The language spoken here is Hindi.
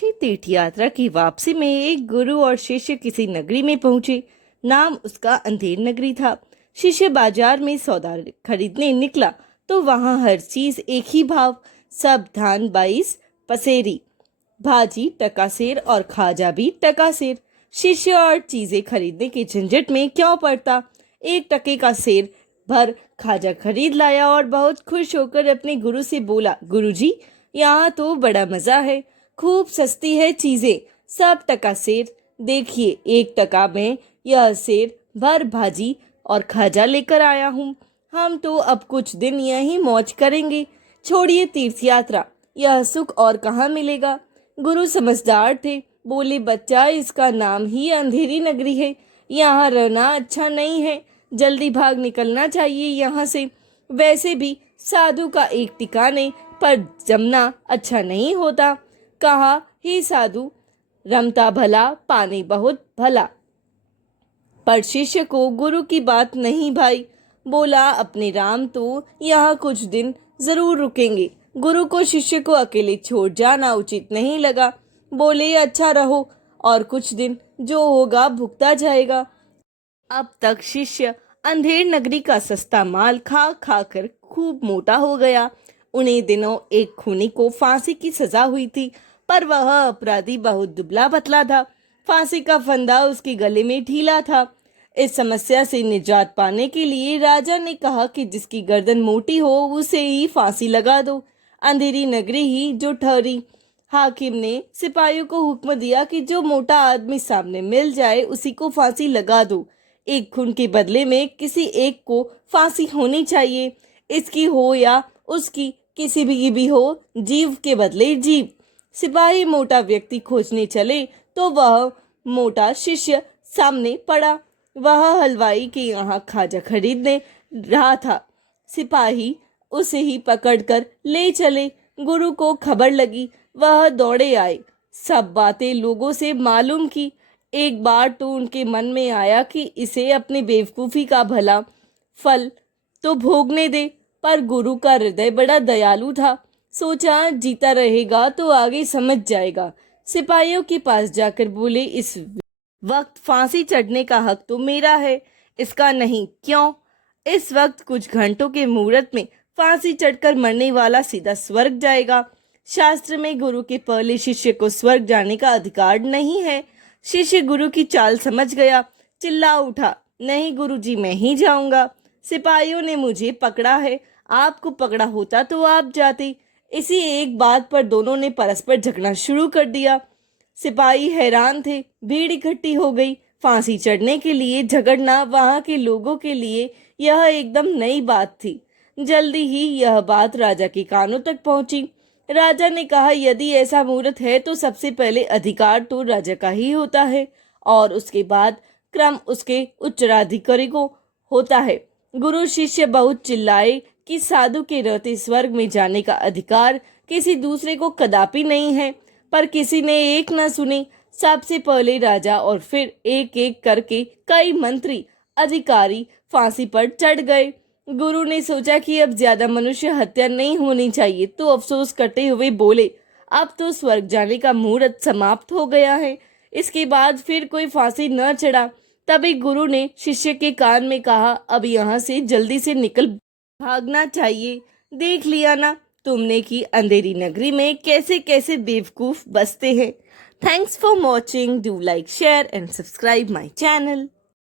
श्री तीर्थ यात्रा की वापसी में एक गुरु और शिष्य किसी नगरी में पहुंचे। नाम उसका अंधेर नगरी था। शिष्य बाजार में सौदा खरीदने निकला तो वहां हर चीज एक ही भाव। सब धान 22 पसेरी, भाजी टकासेर और खाजा भी टकासेर। शिष्य और चीजें खरीदने के झंझट में क्यों पड़ता। 1 टके का सेर भर खाजा खरीद लाया और बहुत खुश होकर अपने गुरु से बोला, गुरुजी, यहाँ तो बड़ा मजा है, खूब सस्ती है चीजें, सब टका सेर। देखिए 1 टका में यह सेर भर भाजी और खाजा लेकर आया हूँ। हम तो अब कुछ दिन यहीं मौज करेंगे। छोड़िए तीर्थ यात्रा, यह सुख और कहाँ मिलेगा। गुरु समझदार थे, बोले, बच्चा, इसका नाम ही अंधेरी नगरी है, यहाँ रहना अच्छा नहीं है, जल्दी भाग निकलना चाहिए यहाँ से। वैसे भी साधु का एक ठिकाने पर जमना अच्छा नहीं होता। कहा, ही साधु, रमता भला पानी बहुत भला। पर शिष्य को गुरु की बात नहीं भाई। बोला, अपने राम तो यहाँ कुछ दिन जरूर रुकेंगे। गुरु को शिष्य को अकेले छोड़ जाना उचित नहीं लगा। बोले, अच्छा रहो, और कुछ दिन जो होगा भुगता जाएगा। अब तक शिष्य अंधेर नगरी का सस्ता माल खा खा कर खूब मोटा हो गया। उन्हीं दिनों एक खूनी को फांसी की सजा हुई थी, पर वह अपराधी बहुत दुबला पतला था। फांसी का फंदा उसके गले में ढीला था। इस समस्या से निजात पाने के लिए राजा ने कहा कि जिसकी गर्दन मोटी हो उसे ही फांसी लगा दो। अंधेरी नगरी ही जो ठहरी। हाकिम ने सिपाहियों को हुक्म दिया कि जो मोटा आदमी सामने मिल जाए उसी को फांसी लगा दो। एक खून के बदले में किसी एक को फांसी होनी चाहिए, इसकी हो या उसकी, किसी भी हो, जीव के बदले जीव। सिपाही मोटा व्यक्ति खोजने चले तो वह मोटा शिष्य सामने पड़ा। वह हलवाई के यहाँ खाजा खरीदने रहा था। सिपाही उसे ही पकड़कर ले चले। गुरु को खबर लगी, वह दौड़े आए, सब बातें लोगों से मालूम की। एक बार तो उनके मन में आया कि इसे अपनी बेवकूफ़ी का भला फल तो भोगने दे, पर गुरु का हृदय बड़ा दयालु था। सोचा, जीता रहेगा तो आगे समझ जाएगा। सिपाहियों के पास जाकर बोले, इस वक्त फांसी चढ़ने का हक तो मेरा है, इसका नहीं। क्यों? इस वक्त कुछ घंटों के मुहूर्त में फांसी चढ़कर मरने वाला सीधा स्वर्ग जाएगा। शास्त्र में गुरु के पहले शिष्य को स्वर्ग जाने का अधिकार नहीं है। शिष्य गुरु की चाल समझ गया, चिल्ला उठा, नहीं गुरुजी, मैं ही जाऊंगा। सिपाहियों ने मुझे पकड़ा है, आपको पकड़ा होता तो आप जाते। इसी एक बात पर दोनों ने परस्पर झगड़ना शुरू कर दिया। सिपाही हैरान थे, भीड़ इकट्ठी हो गई। फांसी चढ़ने के लिए झगड़ना वहां के लोगों के लिए यह एकदम नई बात थी। जल्दी ही यह बात राजा के कानों तक पहुंची। राजा ने कहा, यदि ऐसा मुहूर्त है तो सबसे पहले अधिकार तो राजा का ही होता है और उसके बाद क्रम उसके उत्तराधिकारी को होता है। गुरु शिष्य बहुत चिल्लाए कि साधु के रहते स्वर्ग में जाने का अधिकार किसी दूसरे को कदापि नहीं है, पर किसी ने एक न सुनी। सबसे पहले राजा और फिर एक एक करके कई मंत्री अधिकारी फांसी पर चढ़ गए। गुरु ने सोचा कि अब ज्यादा मनुष्य हत्या नहीं होनी चाहिए, तो अफसोस करते हुए बोले, अब तो स्वर्ग जाने का मुहूर्त समाप्त हो गया है, इसके बाद फिर कोई फांसी न चढ़ा। तभी गुरु ने शिष्य के कान में कहा, अब यहाँ से जल्दी से निकल भागना चाहिए। देख लिया ना तुमने कि अंधेरी नगरी में कैसे कैसे बेवकूफ बसते हैं। Thanks for watching, do like, share and subscribe my channel.